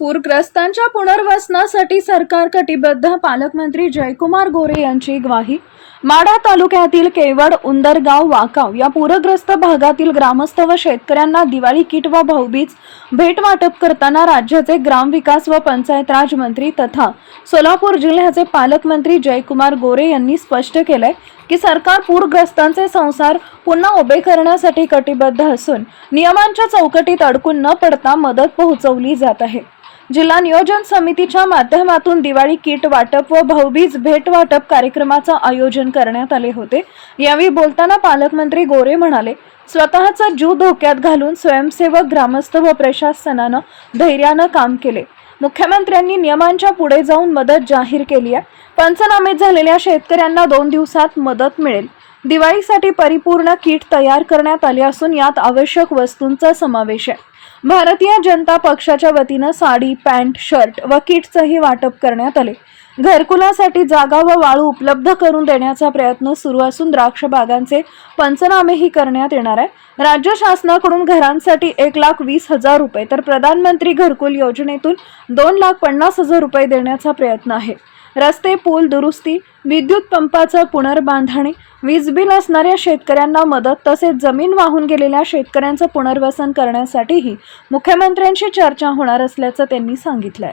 पूरग्रस्तांच्या पुनर्वसनासाठी सरकार कटिबद्ध. पालकमंत्री जयकुमार गोरे यांची ग्वाही. माढा तालुक्यातील केवड उंदरगाव वाकाव या पूरग्रस्त भागातील ग्रामस्थ व शेतकऱ्यांना दिवाळी किट व भाऊबीज भेट वाटप करताना राज्याचे ग्रामविकास व पंचायत राज मंत्री तथा सोलापूर जिल्ह्याचे पालकमंत्री जयकुमार गोरे यांनी स्पष्ट केलंय की सरकार पूरग्रस्तांचे संसार पुन्हा उभे करण्यासाठी कटिबद्ध असून नियमांच्या चौकटीत अडकून न पडता मदत पोहोचवली जात आहे. जिल्हा नियोजन समितीच्या माध्यमातून दिवाळी किट वाटप व भाऊबीज भेट वाटप कार्यक्रमाचं आयोजन करण्यात आले होते. यावेळी बोलताना पालकमंत्री गोरे म्हणाले स्वतःचा जीव धोक्यात घालून स्वयंसेवक ग्रामस्थ व प्रशासनानं धैर्यानं काम केले. मुख्यमंत्र्यांनी नियमांच्या पुढे जाऊन मदत जाहीर केली आहे. पंचनामे झालेल्या शेतकऱ्यांना दोन दिवसात मदत मिळेल. दिवाळीसाठी परिपूर्ण किट तयार करण्यात आले असून यात आवश्यक वस्तूंचा समावेश आहे. भारतीय जनता पक्षाच्या वतीनं साडी पॅन्ट शर्ट व किटचंही वाटप करण्यात आले. घरकुलासाठी जागा व वाळू उपलब्ध करून देण्याचा प्रयत्न सुरू असून द्राक्ष बागांचे पंचनामेही करण्यात येणार आहे. राज्य शासनाकडून घरांसाठी एक लाख वीस हजार रुपये तर प्रधानमंत्री घरकुल योजनेतून दोन लाख पन्नास हजार रुपये देण्याचा प्रयत्न आहे. रस्ते पूल दुरुस्ती विद्युत पंपाचं पुनर्बांधणी वीज बिल असणाऱ्या शेतकऱ्यांना मदत तसेच जमीन वाहून गेलेल्या शेतकऱ्यांचं पुनर्वसन करण्यासाठीही मुख्यमंत्र्यांशी चर्चा होणार असल्याचं त्यांनी सांगितलंय.